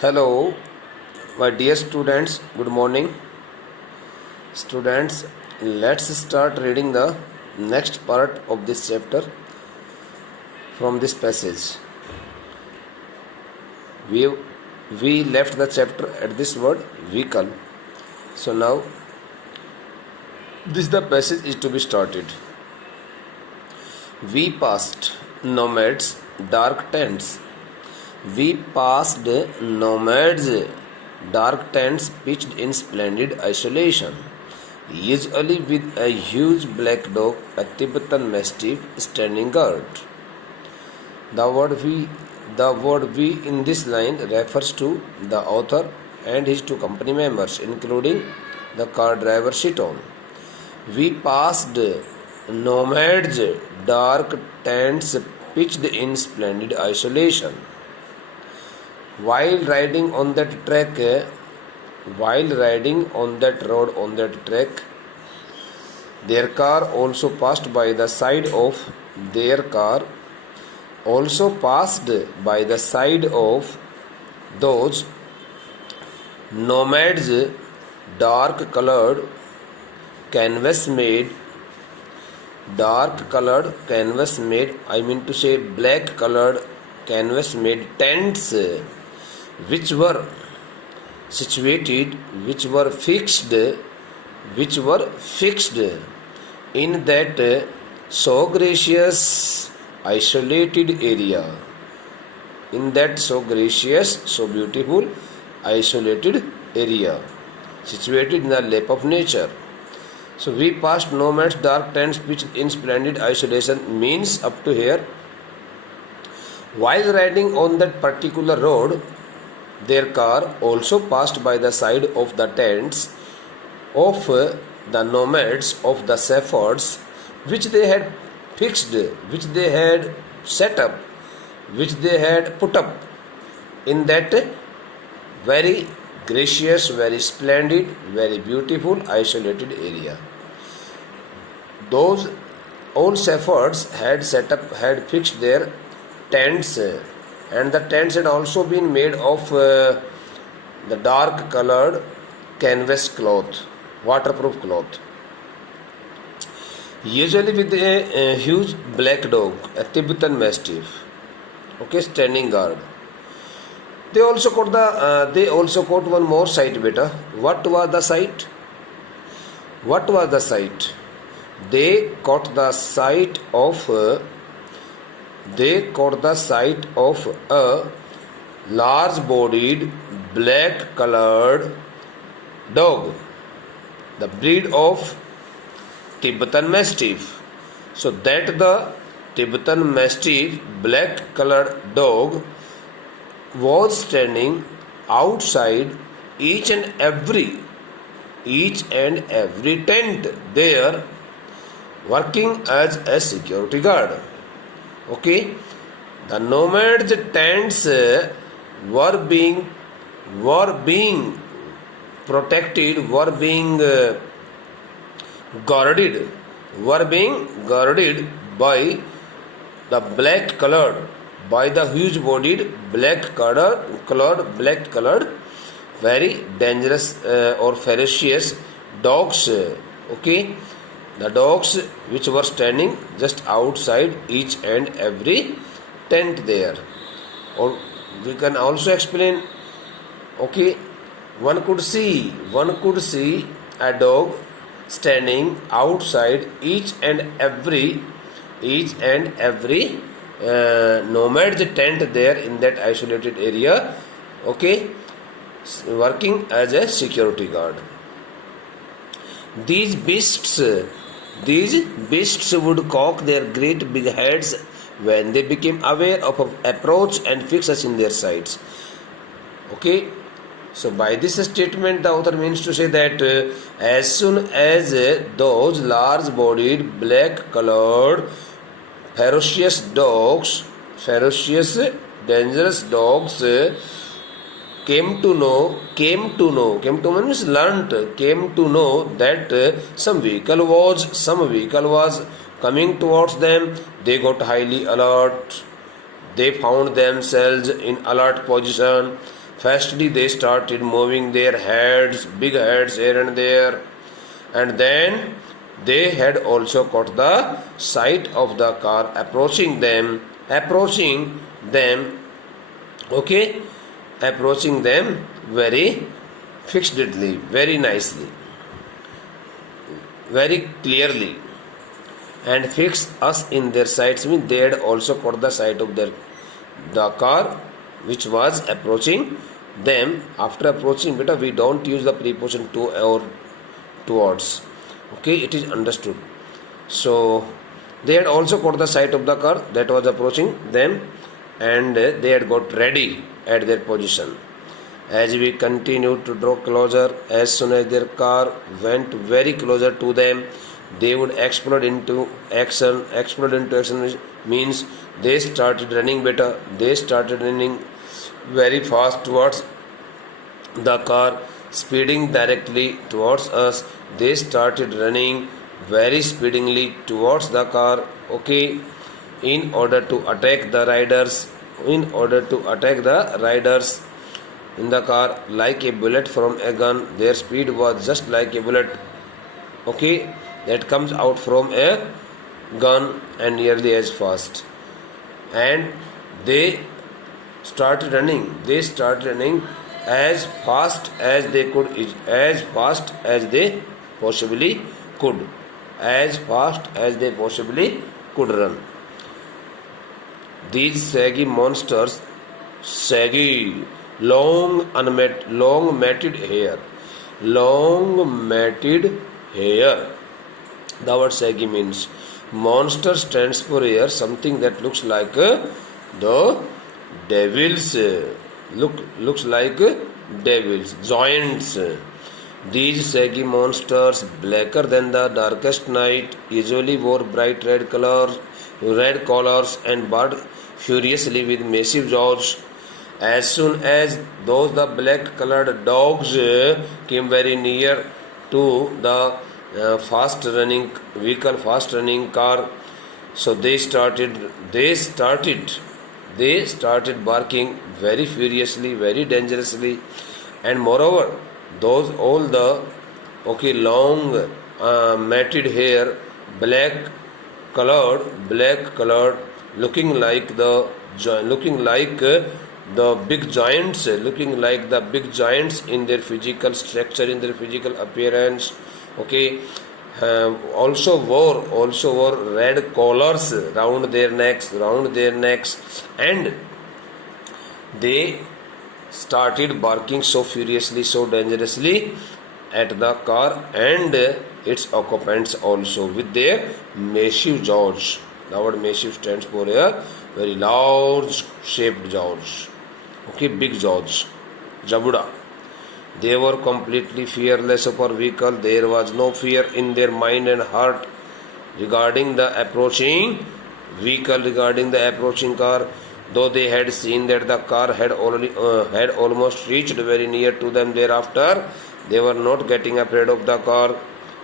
Hello, my dear students. Good morning, students. Let's start reading the next part of this chapter from this passage. We we left the chapter at this word vehicle. So now this the passage is to be started. We passed nomads, dark tents. We passed nomads, dark tents pitched in splendid isolation, usually with a huge black dog, a Tibetan mastiff, standing guard. The word we in this line refers to the author and his two company members, including the car driver Shiton. We passed nomads, dark tents pitched in splendid isolation. While riding on that road on that track, their car also passed by the side of those nomads, dark colored canvas made, black colored canvas made tents, which were fixed in that so gracious, isolated area. So beautiful, isolated area, situated in the lap of nature. So we passed nomads, dark tents pitched in splendid isolation means up to here. While riding on that particular road, their car also passed by the side of the tents of the nomads, of the shepherds, which they had fixed, which they had set up, which they had put up in that very gracious, very splendid, very beautiful, isolated area. Those old shepherds had fixed their tents, and the tents had also been made of the dark colored canvas cloth, waterproof cloth, usually with a huge black dog, a Tibetan mastiff, standing guard. They also caught one more sight, beta. What was the sight? They caught the sight of a large-bodied, black-colored dog, the breed of Tibetan Mastiff. So that the Tibetan Mastiff, black-colored dog, was standing outside each and every tent there, working as a security guard. The nomads' tents were being protected, were being guarded by the huge bodied black colored very dangerous or ferocious dogs. The dogs which were standing just outside each and every tent there. Or we can also explain, one could see a dog standing outside each and every nomad's tent there in that isolated area, working as a security guard. These beasts would cock their great big heads when they became aware of approach and fix us in their sights. So by this statement, the author means to say that as soon as those large-bodied, black-colored, ferocious, dangerous dogs came to know that some vehicle was coming towards them, they got highly alert. They found themselves in alert position. Firstly, they started moving their heads, big heads here and there, and then they had also caught the sight of the car approaching them, okay, approaching them very fixedly, very nicely, very clearly, and fix us in their sights. Means they had also caught the sight of the car which was approaching them. After approaching, beta, we don't use the preposition to or towards. Okay, it is understood. So they had also caught the sight of the car that was approaching them, and they had got ready at their position. As we continued to draw closer, as soon as their car went very closer to them, they would explode into action. Explode into action means they started running better. They started running very fast towards the car, speeding directly towards us. They started running very speedily towards the car, okay, in order to attack the riders, in the car like a bullet from a gun. Their speed was just like a bullet, okay, that comes out from a gun and nearly as fast. And they started running as fast as they could, as fast as they possibly could, run. These saggy, long matted hair. The word saggy means monster stands for here, something that looks like the devils. Looks like devils, giants. These saggy monsters, blacker than the darkest night, usually wore bright red collars, and barked furiously with massive jaws. As soon as the black-colored dogs came very near to the fast-running car, so they started barking very furiously, very dangerously, and moreover, all the long matted hair, black colored, looking like the big giants, in their physical structure, in their physical appearance, okay. Also wore red collars round their necks, and they started barking so furiously, so dangerously at the car and its occupants also, with their massive jaws. The word massive stands for a very large shaped jaws, okay, big jaws, jabuda. They were completely fearless of our vehicle. There was no fear in their mind and heart regarding the approaching car. Though they had seen that the car had almost reached very near to them thereafter, they were not getting afraid of the car.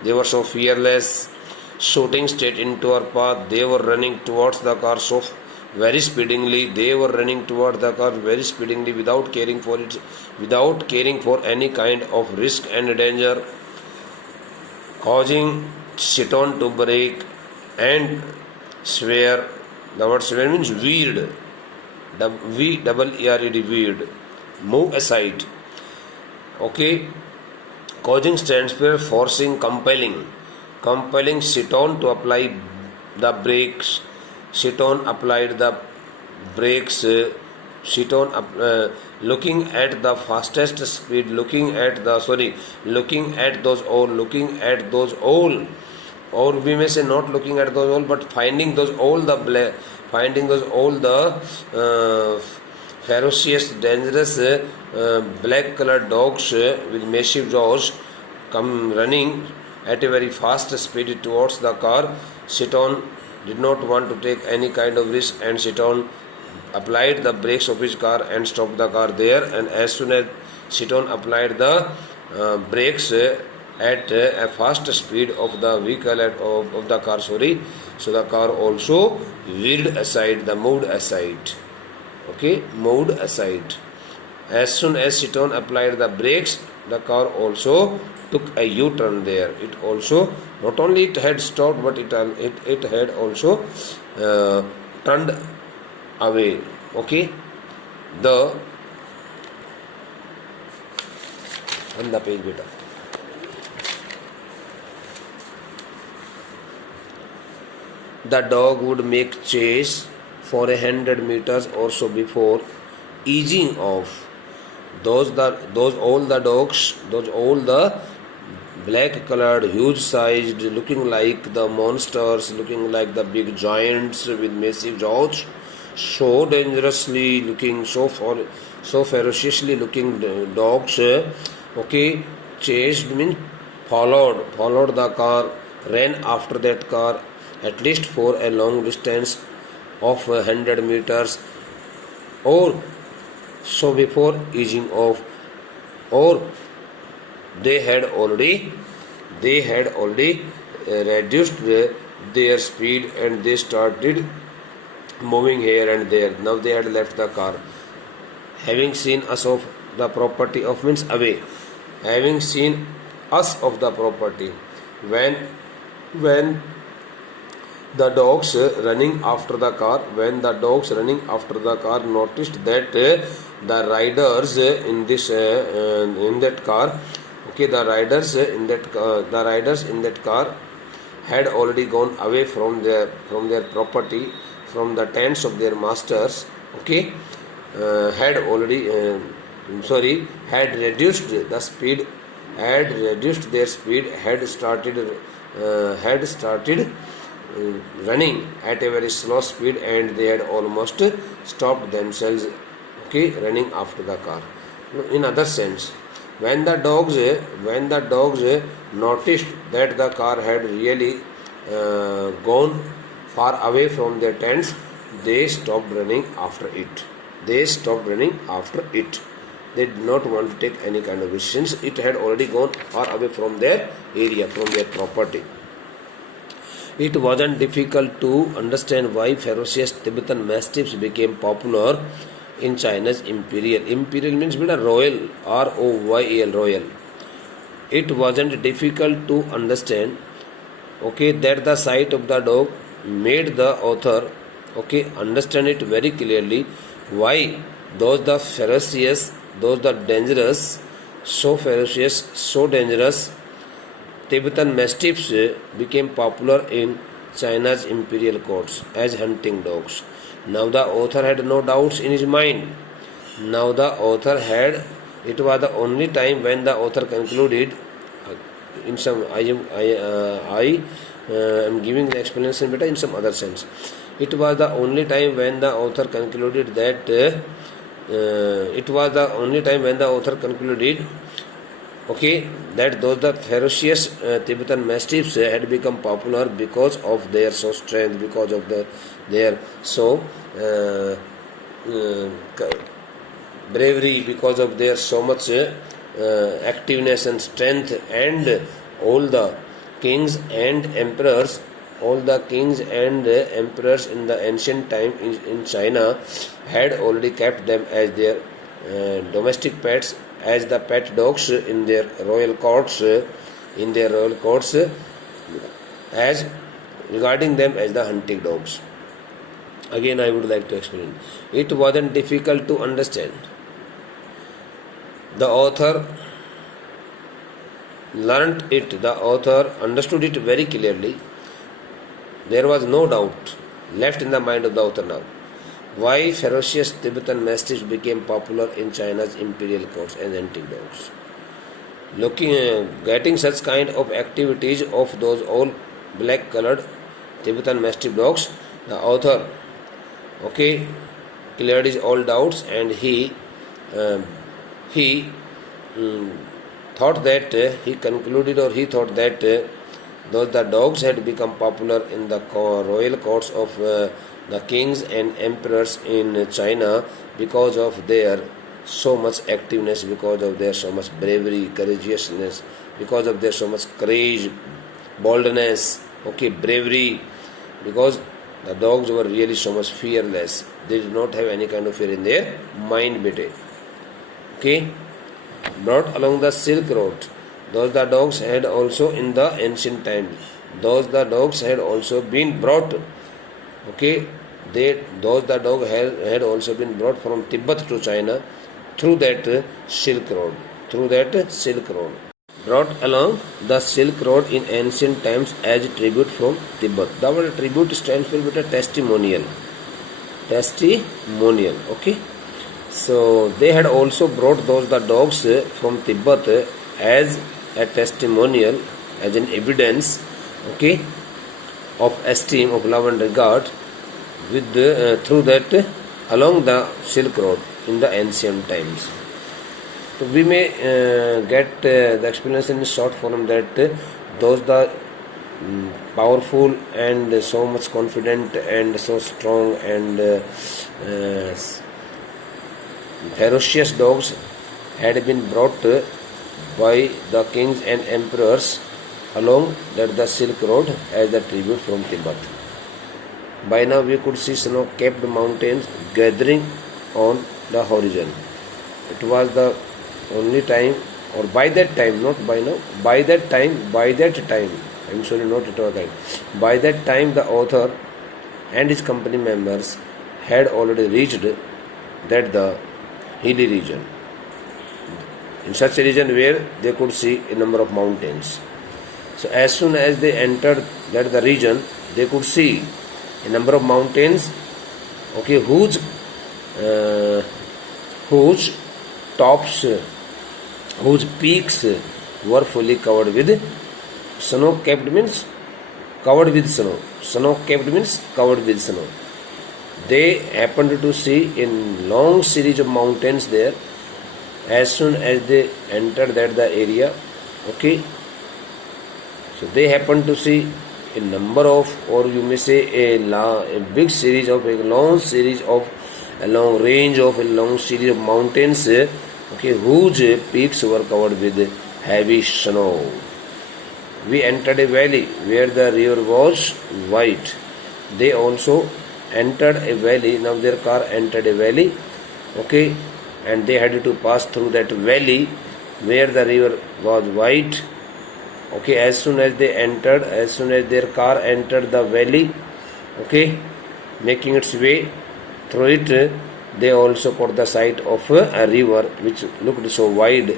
They were so fearless, shooting straight into our path. They were running towards the car very speedily. Without caring for any kind of risk and danger, causing Chiton to brake and swear. The word swear means veered. V-E-R-E-D, veered. Move aside. Okay. Causing stands for forcing, compelling. Compelling Chiton to apply the brakes. Chiton applied the brakes. Looking at the fastest speed, looking at those all, or we may say not looking at those all, but finding those all the ferocious, dangerous, black colored dogs with massive jaws come running at a very fast speed towards the car. Chiton did not want to take any kind of risk, and Chiton applied the brakes of his car and stopped the car there. And as soon as Chiton applied the brakes at a fast speed of the vehicle of the car, so the car also moved aside. Okay, moved aside. As soon as Citroen applied the brakes, the car also took a U-turn there. It also, not only it had stopped, but it had also turned away. Okay, the on the page beta. The dog would make chase for 100 meters or so before easing off. Those all the dogs, those all the black colored, huge sized, looking like the monsters, looking like the big giants with massive jaws, so dangerously looking, so ferociously looking dogs. Okay, chased means followed the car, ran after that car at least for a long distance of 100 meters or so before easing off, or they had already reduced their speed and they started moving here and there. Now they had left the car, having seen us of the property of means away, having seen us of the property. When the dogs running after the car, noticed that the riders in that car, okay, the riders in that car had already gone away from their property, from the tents of their masters. Okay, had already had reduced the speed, had reduced their speed, had started running at a very slow speed, and they had almost stopped themselves, okay, running after the car. In other sense, when the dogs noticed that the car had really gone far away from their tents, they stopped running after it. They did not want to take any kind of risk since it had already gone far away from their area, from their property. It wasn't difficult to understand why ferocious Tibetan Mastiffs became popular in China's imperial. Imperial means royal, R-O-Y-A-L, royal. It wasn't difficult to understand, okay, that the sight of the dog made the author, okay, understand it very clearly why those the ferocious, those the dangerous, so ferocious, so dangerous Tibetan Mastiffs became popular in China's imperial courts as hunting dogs. Now the author had no doubts in his mind. It was the only time when the author concluded, I am giving the explanation better in some other sense. It was the only time when the author concluded okay, that those the ferocious Tibetan Mastiffs had become popular because of their so strength, because of their so bravery, because of their so much activeness and strength, and all the kings and emperors in the ancient time in China had already kept them as their domestic pets, as the pet dogs in their royal courts, as regarding them as the hunting dogs. Again, I would like to explain. It wasn't difficult to understand. The author understood it very clearly. There was no doubt left in the mind of the author now why ferocious Tibetan Mastiffs became popular in China's imperial courts as hunting dogs. Getting such kind of activities of those all black colored Tibetan Mastiff dogs, the author, okay, cleared his all doubts, and he thought that those the dogs had become popular in the royal courts of the kings and emperors in China because of their so much activeness, because of their so much bravery, courageousness, because of their so much courage, boldness, okay, bravery, because the dogs were really so much fearless. They did not have any kind of fear in their mind, bete. Okay, brought along the Silk Road. Those the dogs had also in the ancient times. Those the dogs had also been brought. Okay, those the dog had also been brought from Tibet to China through that Silk Road. Through that Silk Road. Brought along the Silk Road in ancient times as tribute from Tibet. The word tribute stands for a testimonial. Testimonial. Okay. So they had also brought those the dogs from Tibet as a testimonial, as an evidence, okay, of esteem, of love and regard, with through that along the Silk Road in the ancient times. So we may get the explanation in short form that those the powerful and so much confident and so strong and ferocious dogs had been brought by the kings and emperors along that the Silk Road as the tribute from Tibet. By now we could see snow-capped mountains gathering on the horizon. It was the only time, or by that time, not by now, by that time, I'm sorry, not at all time. By that time the author and his company members had already reached that the hilly region. In such a region where they could see a number of mountains. So as soon as they entered that the region, they could see a number of mountains, okay, whose tops, whose peaks were fully covered with snow. Capped means covered with snow. Snow capped means covered with snow. They happened to see a long series of mountains there as soon as they entered that the area, okay. So they happened to see a number of, or you may say a big series of, a long series of, a long range of, a long series of mountains, okay, whose peaks were covered with heavy snow. We entered a valley where the river was white. They also entered a valley. Now their car entered a valley, okay, and they had to pass through that valley where the river was white. Okay, as soon as their car entered the valley, okay, making its way through it, they also caught the sight of a river which looked so wide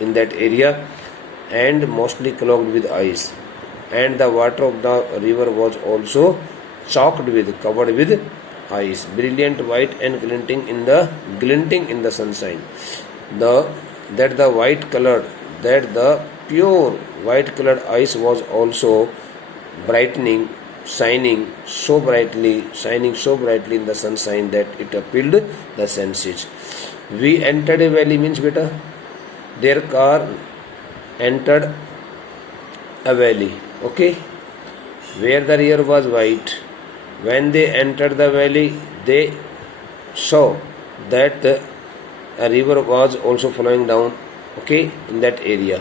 in that area and mostly clogged with ice, and the water of the river was also covered with ice, brilliant white and glinting in the sunshine. The pure white colored ice was also brightening, shining so brightly in the sunshine that it appealed the senses. We entered a valley means beta, their car entered a valley, okay, where the river was white. When they entered the valley, they saw that a river was also flowing down, okay, in that area,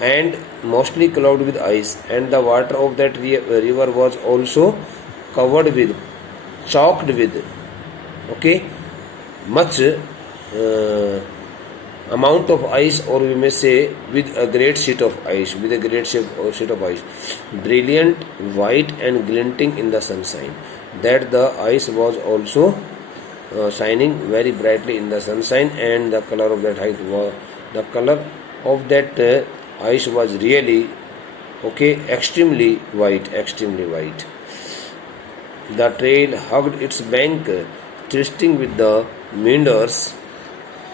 and mostly clogged with ice, and the water of that river was also chalked with, okay, much amount of ice, or we may say with a great sheet of ice, brilliant white and glinting in the sunshine. That the ice was also shining very brightly in the sunshine, and the color of that ice was really, okay, extremely white. The trail hugged its bank, twisting with the meanders.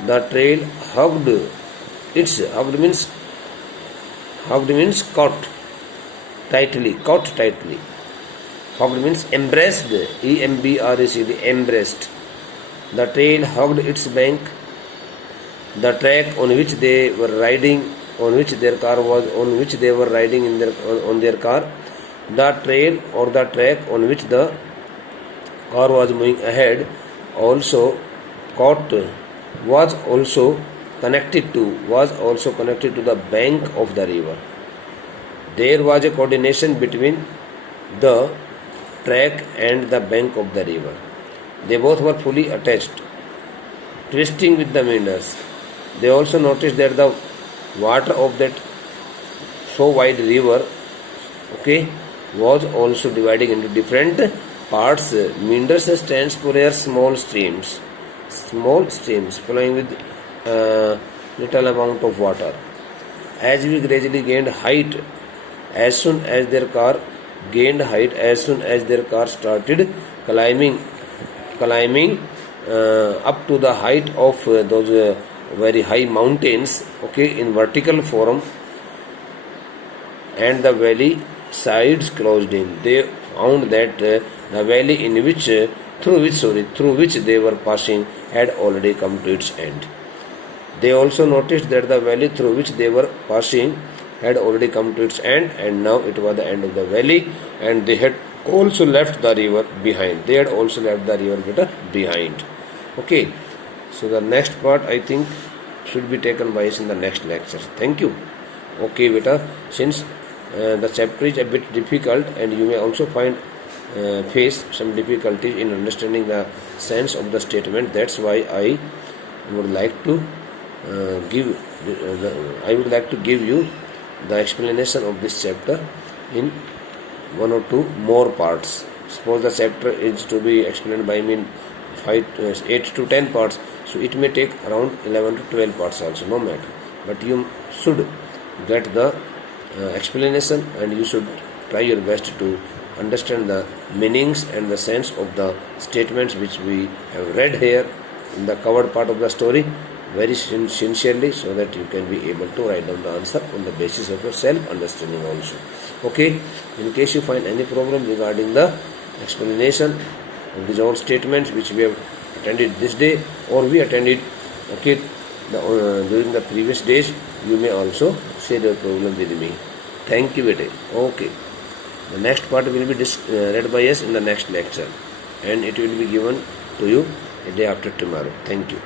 The trail hugged means caught tightly. Hugged means embraced, embraced, embraced. The trail hugged its bank. The track on which they were riding, on which they were riding on their car, the trail or the track on which the car was moving ahead was also connected to the bank of the river. There was a coordination between the track and the bank of the river. They both were fully attached twisting with the meanders. They also noticed that the water of that so wide river, okay, was also dividing into different parts. Meanders stands for here small streams flowing with little amount of water. As we gradually gained height, as soon as their car started climbing up to the height of those very high mountains, okay, in vertical form, and the valley sides closed in. They found that the valley through which they were passing had already come to its end. They also noticed that the valley through which they were passing had already come to its end, and now it was the end of the valley, and they had also left the river behind. Okay, so the next part I think should be taken by us in the next lecture. Thank you. Okay, beta, since the chapter is a bit difficult and you may also face some difficulties in understanding the sense of the statement, that's why I would like to give you the explanation of this chapter in one or two more parts. Suppose the chapter is to be explained by me in 8 to 10 parts, so it may take around 11 to 12 parts also, no matter. But you should get the explanation, and you should try your best to understand the meanings and the sense of the statements which we have read here in the covered part of the story very sincerely, so that you can be able to write down the answer on the basis of your self-understanding also. Okay, in case you find any problem regarding the explanation of these all statements which we have attended this day or we attended, okay, during the previous days, you may also share your problem with me. Thank you, beta. Okay, the next part will be read by us in the next lecture, and it will be given to you a day after tomorrow. Thank you.